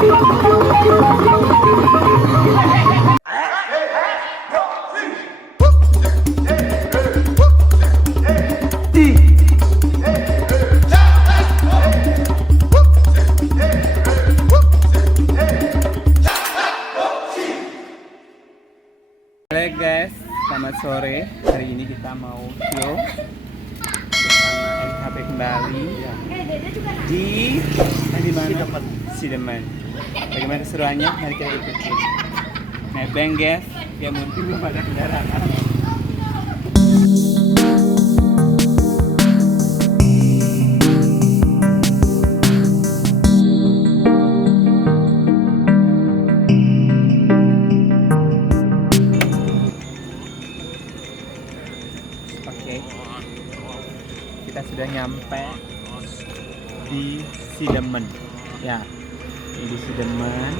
Halo guys, selamat sore. Hari ini kita mau show bersama NKP kembali di mana? Sidemen. Bagaimana seruannya? Mari kita ikuti. Nebeng guys, ya mungkin belum ada kendaraan. Kita sudah nyampe di Sidemen ya, ini di Sidemen.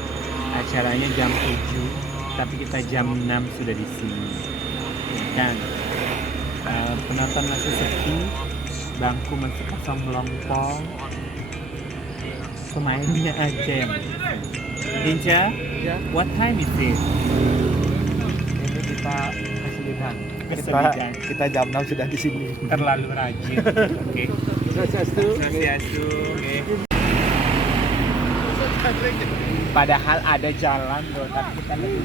Acaranya jam 7 tapi kita jam 6 sudah di sini kan. Penonton masih sepi, bangku masih kosong melompong, pemainnya aja yang Inca ya. What time is it? Ini kita kesulitan. Kita jam 6 sudah di sini. Terlalu rajin. Oke. Swastiastu. Oke. Padahal ada jalan loh, tapi kita lebih.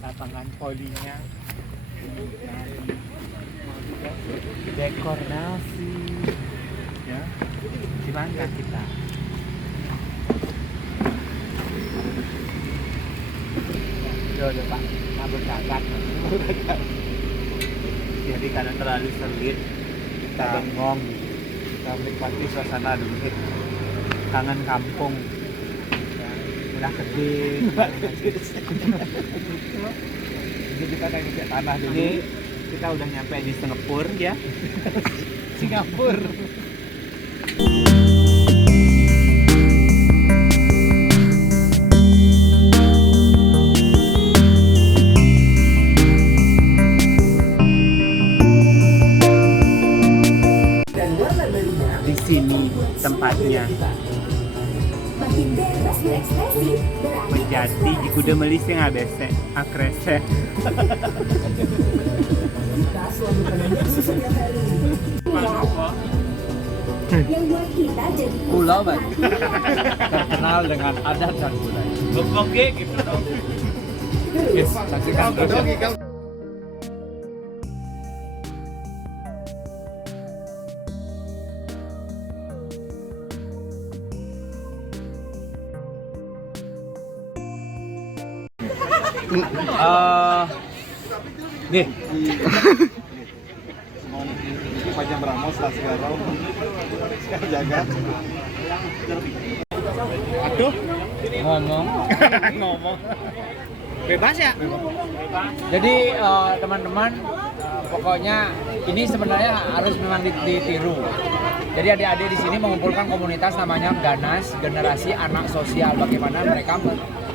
Lapangan volinya. Dekor nasi ya, gimana kita udah pak kabur gagat jadi karena terlalu sulit kita bengong, kita menikmati suasana dulu, kangen kampung ya, udah gede jadi kita kayak ngecek tanah dulu. Kita udah nyampe di Singapura ya. Singapura. Di sini tempatnya. Menjadi di kuda melis yang abese, akrese. Pulau Bali terkenal dengan adat dan budaya. Oke gitu dong. Yes, saksikan terus. Nih. Panjang Ramos lah sekarang. Sekarang jaga. Aduh, ngomong. Bebas ya? Jadi teman-teman, pokoknya ini sebenarnya harus memang ditiru. Jadi adik-adik di sini mengumpulkan komunitas namanya Ganas, Generasi Anak Sosial. Bagaimana mereka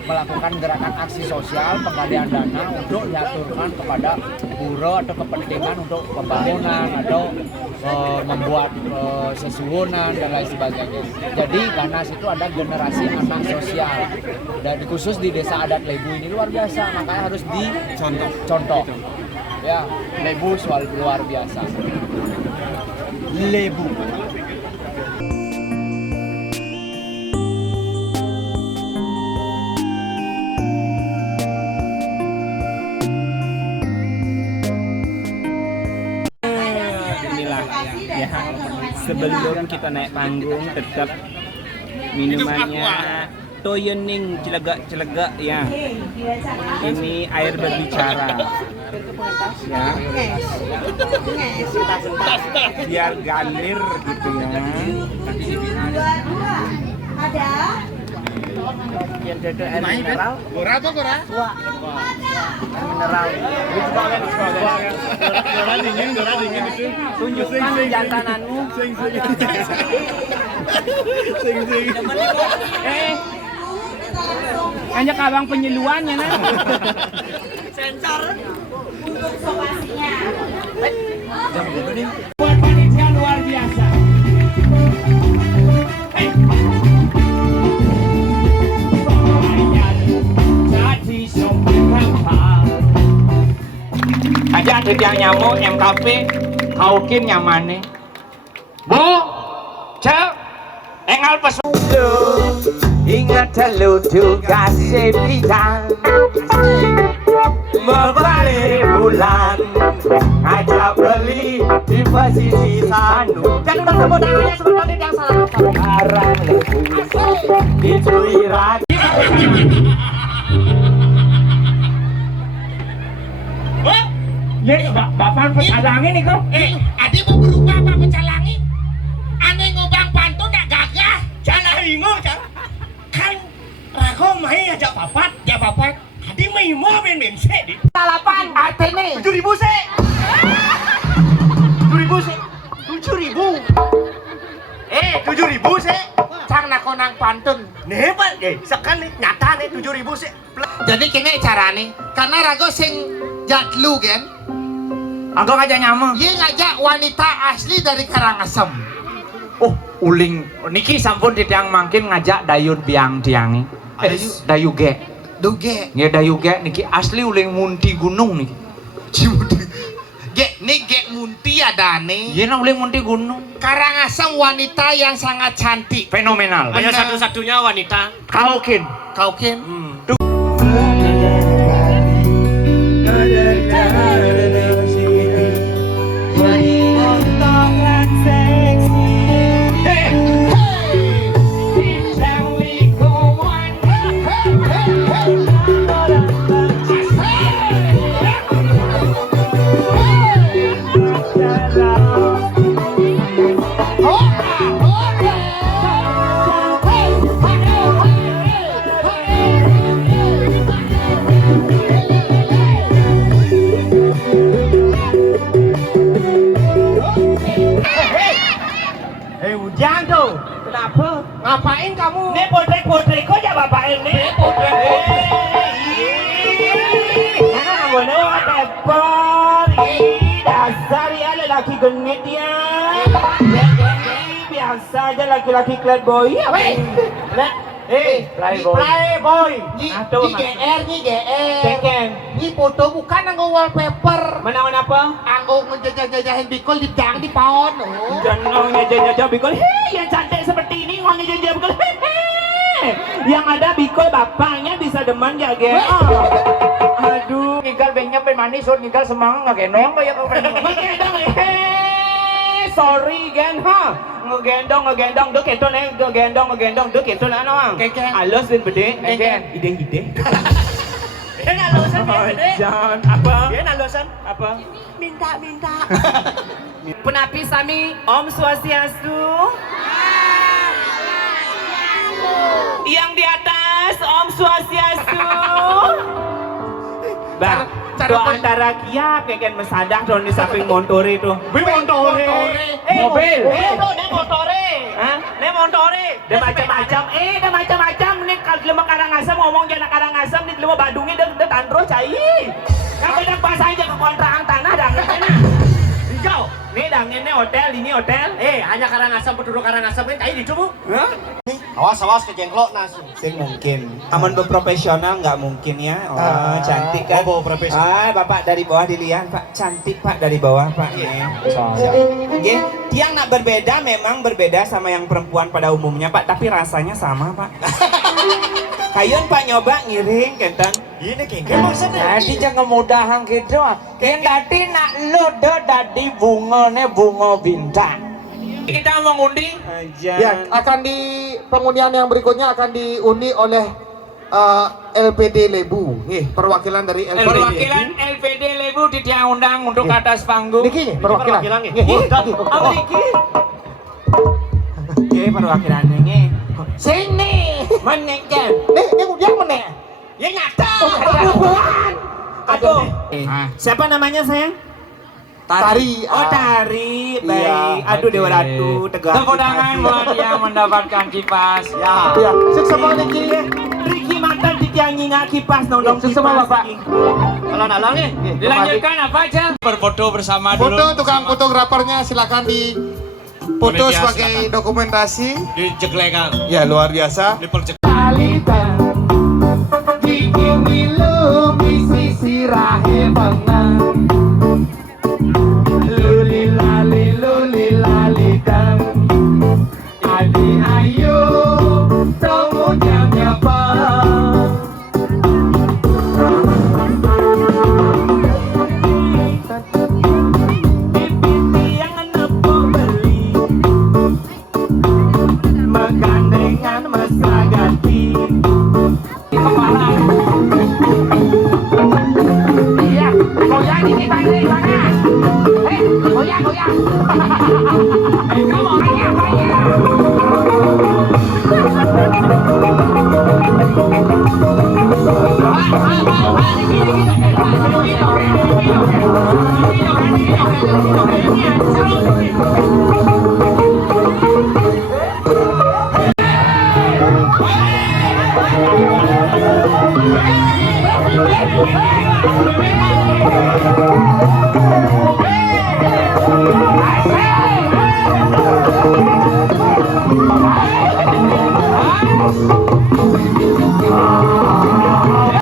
melakukan gerakan aksi sosial penggalian dana untuk diaturkan kepada pura atau kepentingan untuk pembangunan atau membuat sesuwunan dan lain sebagainya. Jadi Ganas itu ada generasi anak sosial dan khusus di desa adat Lebu ini luar biasa, makanya harus dicontoh. Ya, Lebu soal luar biasa. Lebu. Ya, sebelum kita naik panggung tetap minumannya toyening celegak ya. Ini air berbicara ya, biar galir gitu ya. Ada Yang jadi air mineral. Gora apa gora? Tua. Air mineral. Gora dingin itu. Tunjukkan jantananmu. Sing. Hanya kawang penyeluannya nah. Buat panitia luar biasa. Aja ada yang nyamuk MKP kaukin nyamane. Bu, cek, engal pesu. Ingat lu juga sepian berbalik bulan ngajak beli di posisi sanu. Jangan tersebut tangannya seperti yang salah. Sekarang dicuri ragi. Ya, bapak pecalangi nih kok. Adi mau berubah apa pecalangi? Aneh ngobang pantun nak gagah. Jangan hingo, kan rago main aja papat, ya papat. Adi mau main se di. Salapan artinya 7.000 se. 7.000 se. 7.000. 7.000 se. cang nakonang pantun. Nih pak, sekan nih nyata nih 7.000 se. Jadi kene carane, karena rago sing jatlu kan, Aku ngajak nyamuk. dia ngajak wanita asli dari Karangasem. Oh, uling niki sampun titiang mangkin ngajak dayun biang tiangi. Dayu ge. Duge, Nggih dayu ge niki asli uling munti gunung niki. gek munti adane. Yen uling munti gunung. Karangasem wanita yang sangat cantik. Fenomenal. Hanya satu-satunya wanita. Kaukin. Kau kan? Ujang tuh. Kenapa? Ngapain kamu? Ini potrek-potrek kok ya bapak ini? Potrek-potrek. Jangan boleh tepor. Dasar ya lelaki genit ya. Biasa aja laki-laki playboy. Playboy. Ni GR. Teken. Ni foto bukan anggo wallpaper. Mana apa? Anggo ngejajah-jajahin bikol di dang di paon. Oh. Jangan ngejajah bikol. Hei, yang cantik seperti ini ngomong ngejajah bikol. Hei, yang ada bikol bapaknya bisa demen ya, Gen. Aduh. Ninggal bengnya pe manis, ninggal semangat ngegendong kaya kau Ngegendong, sorry, Gen, ha. Ngegendong, duk itu nih, ngegendong, duk itu nih, noang. Keken. Alus dan bede, Keken. ide. Dia nalosan dia gede. Jangan, apa? Dia nalosan. Apa? Minta. Penapi sami Om Swastiastu. Yang di atas Om Swastiastu. Bang, Cara doa antara kia keken mesadah tuh di samping montore itu. Montore. Mobil. Dia montore. Hah? Dia montore. Ada macam-macam. Nih kalau lima Karangasem ngomong jangan Karangasem nih lima Bandungnya udah tandro cai. Yang benar pas aja ke kontrakan tanah dangan sana. Hijau. Nih dangan ini hotel. Hanya Karangasem penduduk Karangasem ini kayak dicoba. Hah? Awas kejengklok nas. Sing mungkin. Aman berprofesional nggak mungkin ya. Oh, cantik kan. Oh, profesional. Bapak dari bawah dilihat, Pak. Cantik, Pak, dari bawah, Pak. Nggih, tiang nak berbeda memang berbeda sama yang perempuan pada umumnya, Pak, tapi rasanya sama, Pak. Kayun Pak nyoba ngiring kenten. Ini kengke maksudnya. Jadi jangan mudahan gitu. Yang tadi nak lo dadi bunga bintang. Kita mau ngundi. Ya, akan di pengundian yang berikutnya akan diundi oleh LPD Lebu. Nih, perwakilan dari LPD. Perwakilan LPD Lebu diundang untuk ke atas panggung. Niki nih, perwakilan. Apa iki? Nggih, perwakilannya nggih. Sini. Menengken. Nih, yang mana? Ya nyata. Perempuan. Aduh. Ah. Siapa namanya sayang? Tari. Oh, tari. Baik. Iya. Aduh, Dewa Ratu, tegar. Tepuk tangan buat yang mendapatkan kipas. Ya. Iya. Sukses semua niki. Ricky mantan dikiangi ngak kipas nong Sukses semua, Bapak. Alon-alon nih. Dilanjutkan apa aja? Berfoto bersama dulu. Foto tukang fotografernya silakan di foto sebagai dokumentasi. Dijeglekan. Ya luar biasa. Dipercek. Alita bikin milu misi sirahe bangan luli lali dan adi ayo kamu jangan bang yang nepok beli menggandengkan mesra ganti kepala. iya goyang ini bang goyang kamu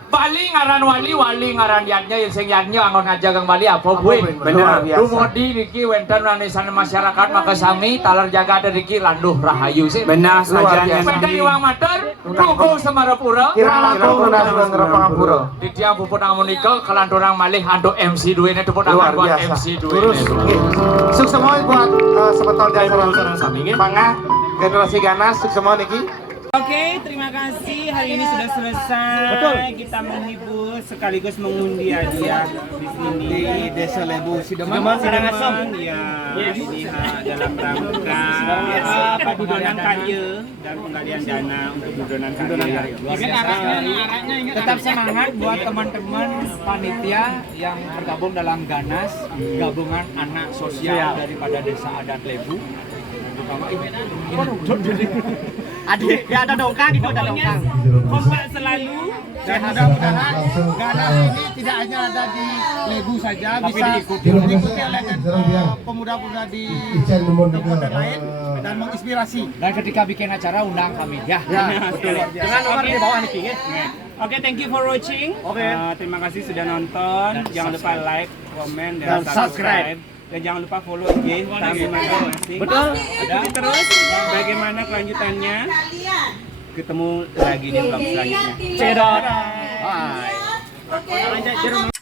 Bali ngaran wali ngaran yannya yang sing yannya angon ngajagang Bali apa gue Bener. Rumodi niki wenten ranisan masyarakat maka sami talar jaga ada niki landuh rahayu sih Benar saja biasa. Penten iwang mater ruko Semarapura kira laku udah Pangapura di tiang puput amonika kelanturang malih antuk MC duwene tepuk tangan luar buat biasa MC terus duwene sukses semua buat sebetulnya Sarang jajaran sami nggih. Mangga generasi ganas sukses semua niki. Oke, terima kasih. Hari ini sudah selesai. Betul. Kita menghibur sekaligus mengundi hadiah di sini di Desa Lebu Sideman. Sidangasem. Ya, ini dalam rangka budonan karya dan penggalian dana untuk budonan karya. Tetap semangat buat teman-teman panitia yang bergabung dalam Ganas, gabungan anak sosial daripada Desa Adat Lebu. Adik, ya ada dongkang itu ada dongkang. Kompak selalu. Dan mudah-mudahan Ganas ini tidak hanya ada di Lebu saja, bisa diikuti oleh pemuda-pemuda di tempat lain dan menginspirasi. Dan ketika bikin acara undang kami ya. Betul. Dengan nomor di bawah nih, ya. Oke, thank you for watching. Terima kasih sudah nonton. Jangan lupa like, komen, dan subscribe. Dan jangan lupa follow IG kami masing-masing. Betul. Ikuti terus bagaimana kelanjutannya. Ketemu lagi di vlog selanjutnya. Cedot. Bye. Bye.